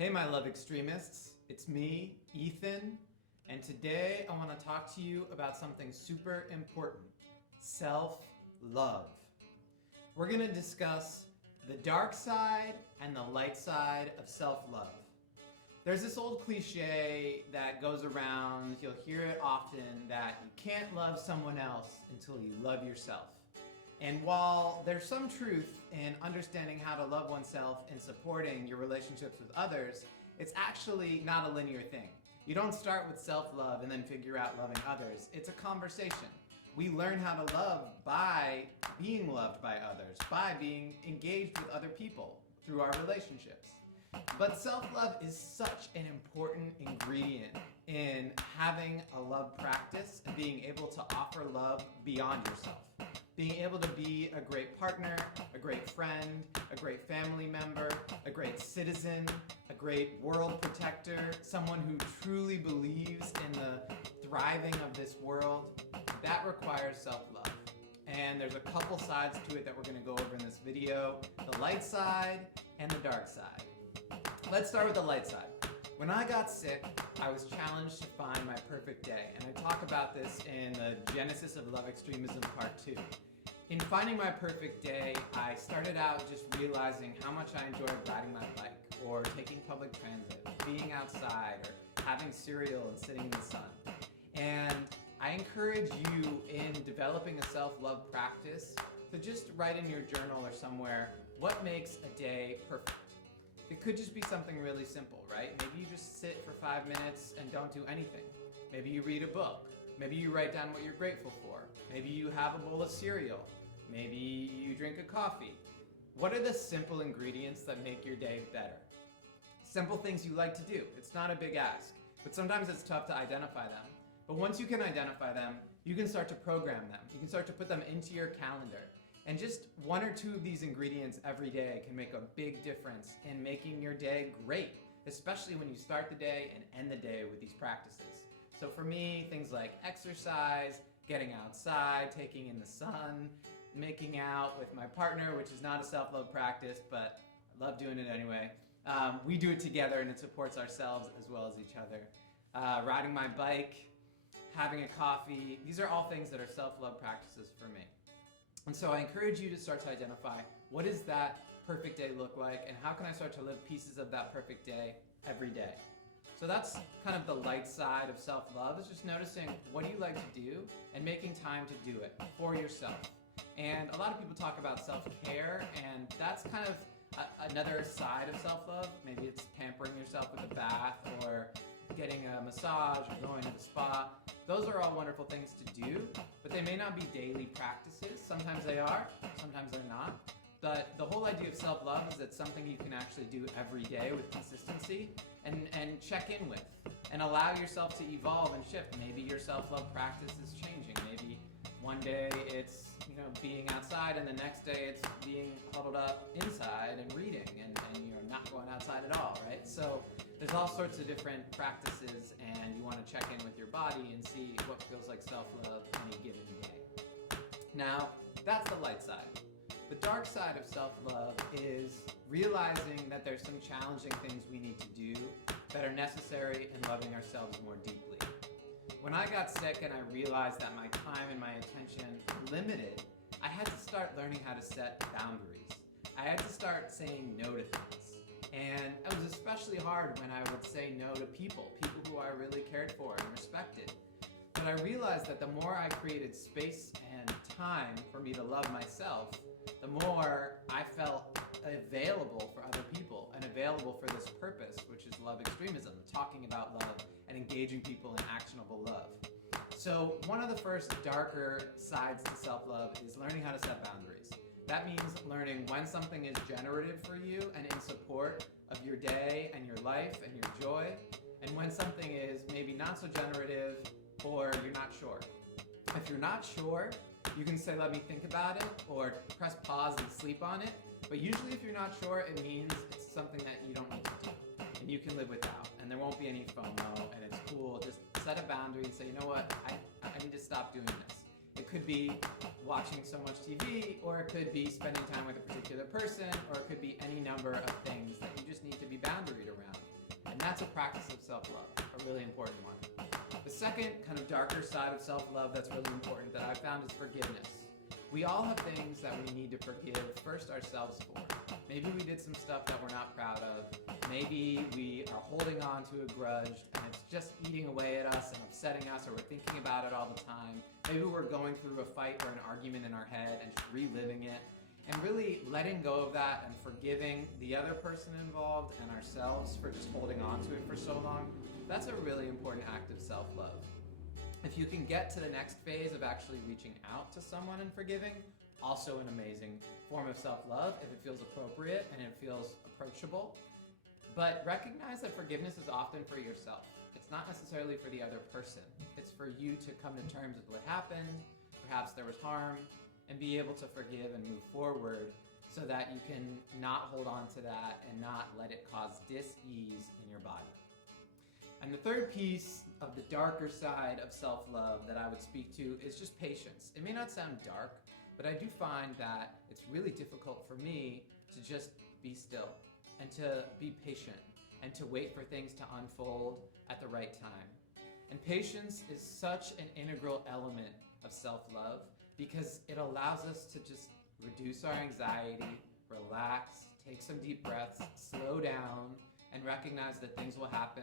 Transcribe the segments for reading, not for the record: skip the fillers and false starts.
Hey my love extremists, it's me, Ethan, and today I want to talk to you about something super important, self-love. We're going to discuss the dark side and the light side of self-love. There's this old cliche that goes around, you'll hear it often, that you can't love someone else until you love yourself. And while there's some truth in understanding how to love oneself and supporting your relationships with others, it's actually not a linear thing. You don't start with self-love and then figure out loving others. It's a conversation. We learn how to love by being loved by others, by being engaged with other people through our relationships. But self-love is such an important ingredient in having a love practice and being able to offer love beyond yourself. Being able to be a great partner, a great friend, a great family member, a great citizen, a great world protector, someone who truly believes in the thriving of this world, that requires self-love. And there's a couple sides to it that we're going to go over in this video, the light side and the dark side. Let's start with the light side. When I got sick, I was challenged to find my perfect day, and I talk about this in the Genesis of Love Extremism Part 2. In finding my perfect day, I started out just realizing how much I enjoyed riding my bike, or taking public transit, being outside, or having cereal and sitting in the sun. And I encourage you in developing a self-love practice to just write in your journal or somewhere what makes a day perfect. It could just be something really simple, right? Maybe you just sit for 5 minutes and don't do anything. Maybe you read a book. Maybe you write down what you're grateful for. Maybe you have a bowl of cereal. Maybe you drink a coffee. What are the simple ingredients that make your day better? Simple things you like to do. It's not a big ask, but sometimes it's tough to identify them. But once you can identify them, you can start to program them. You can start to put them into your calendar. And just one or two of these ingredients every day can make a big difference in making your day great, especially when you start the day and end the day with these practices. So for me, things like exercise, getting outside, taking in the sun, making out with my partner, which is not a self-love practice, but I love doing it anyway. We do it together and it supports ourselves as well as each other. Riding my bike, having a coffee, these are all things that are self-love practices for me. And so I encourage you to start to identify what does that perfect day look like and how can I start to live pieces of that perfect day every day. So that's kind of the light side of self-love, is just noticing what do you like to do and making time to do it for yourself. And a lot of people talk about self-care, and that's kind of another side of self-love. Maybe it's pampering yourself with a bath or getting a massage or going to the spa. Those are all wonderful things to do, but they may not be daily practices. Sometimes they are, sometimes they're not. But the whole idea of self-love is that something you can actually do every day with consistency and check in with and allow yourself to evolve and shift. Maybe your self-love practice is changing. Maybe one day it's being outside and the next day it's being huddled up inside and reading and you're not going outside at all, right? So there's all sorts of different practices and you want to check in with your body and see what feels like self-love any given day. Now, that's the light side. The dark side of self-love is realizing that there's some challenging things we need to do that are necessary in loving ourselves more deeply. When I got sick and I realized that my time and my attention were limited, I had to start learning how to set boundaries. I had to start saying no to things. And it was especially hard when I would say no to people who I really cared for and respected. But I realized that the more I created space and time for me to love myself, the more I felt available for other people and available for this purpose, which is love extremism, talking about love and engaging people in actionable love. So one of the first darker sides to self-love is learning how to set boundaries. That means learning when something is generative for you and in support of your day and your life and your joy, and when something is maybe not so generative or you're not sure. If you're not sure, you can say, let me think about it, or press pause and sleep on it. But usually if you're not sure, it means it's something that you don't need to do. And you can live without. And there won't be any FOMO, and it's cool. Just set a boundary and say, you know what, I need to stop doing this. It could be watching so much TV, or it could be spending time with a particular person, or it could be any number of things that you just need to be boundaried around. that's a practice of self-love, a really important one. The second kind of darker side of self-love that's really important that I've found is forgiveness. We all have things that we need to forgive first ourselves for. Maybe we did some stuff that we're not proud of. Maybe we are holding on to a grudge and it's just eating away at us and upsetting us, or we're thinking about it all the time. Maybe we're going through a fight or an argument in our head and just reliving it. And really letting go of that and forgiving the other person involved and ourselves for just holding on to it for so long, that's a really important act of self-love. If you can get to the next phase of actually reaching out to someone and forgiving, also an amazing form of self-love if it feels appropriate and it feels approachable. But recognize that forgiveness is often for yourself. It's not necessarily for the other person. It's for you to come to terms with what happened, perhaps there was harm, and be able to forgive and move forward so that you can not hold on to that and not let it cause dis-ease in your body. And the third piece of the darker side of self-love that I would speak to is just patience. It may not sound dark, but I do find that it's really difficult for me to just be still and to be patient and to wait for things to unfold at the right time. And patience is such an integral element of self-love because it allows us to just reduce our anxiety, relax, take some deep breaths, slow down, and recognize that things will happen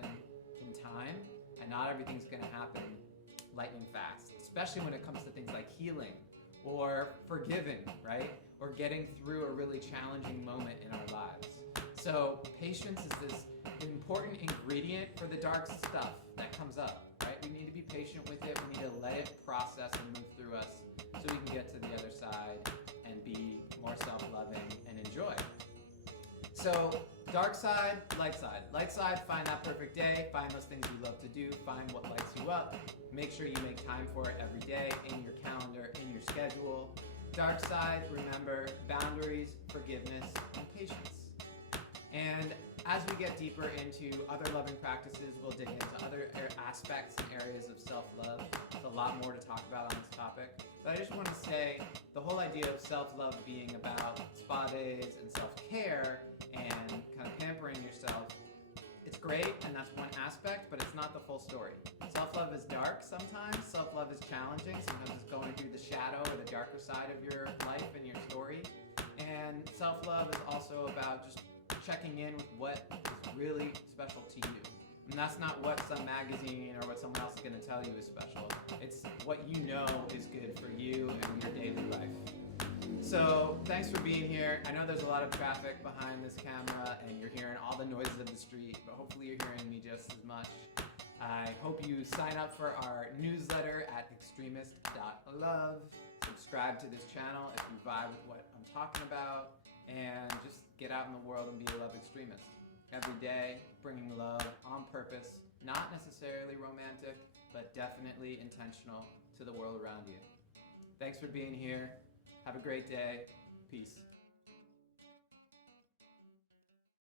in time and not everything's going to happen lightning fast, especially when it comes to things like healing or forgiving, right? Or getting through a really challenging moment in our lives. So patience is this important ingredient for the dark stuff that comes up, right? We need to be patient with it. We need to let it process and move through us so we can get to the other side and be more self-loving and enjoy. So dark side, light side. Light side, find that perfect day. Find those things you love to do. Find what lights you up. Make sure you make time for it every day in your calendar, in your schedule. Dark side, remember boundaries, forgiveness, and patience. And as we get deeper into other loving practices, we'll dig into other aspects and areas of self-love. There's a lot more to talk about on this topic. But I just want to say the whole idea of self-love being about spa days and self-care and kind of pampering yourself, it's great and that's one aspect, but it's not the full story. Self-love is dark sometimes. Self-love is challenging. Sometimes it's going through the shadow or the darker side of your life and your story. And self-love is also about just checking in with what is really special to you. And that's not what some magazine or what someone else is going to tell you is special. It's what you know is good for you and your daily life. So thanks for being here. I know there's a lot of traffic behind this camera and you're hearing all the noises of the street, but hopefully you're hearing me just as much. I hope you sign up for our newsletter at extremist.love. Subscribe to this channel if you vibe with what I'm talking about, and just get out in the world and be a love extremist. Every day, bringing love on purpose, not necessarily romantic, but definitely intentional to the world around you. Thanks for being here. Have a great day. Peace.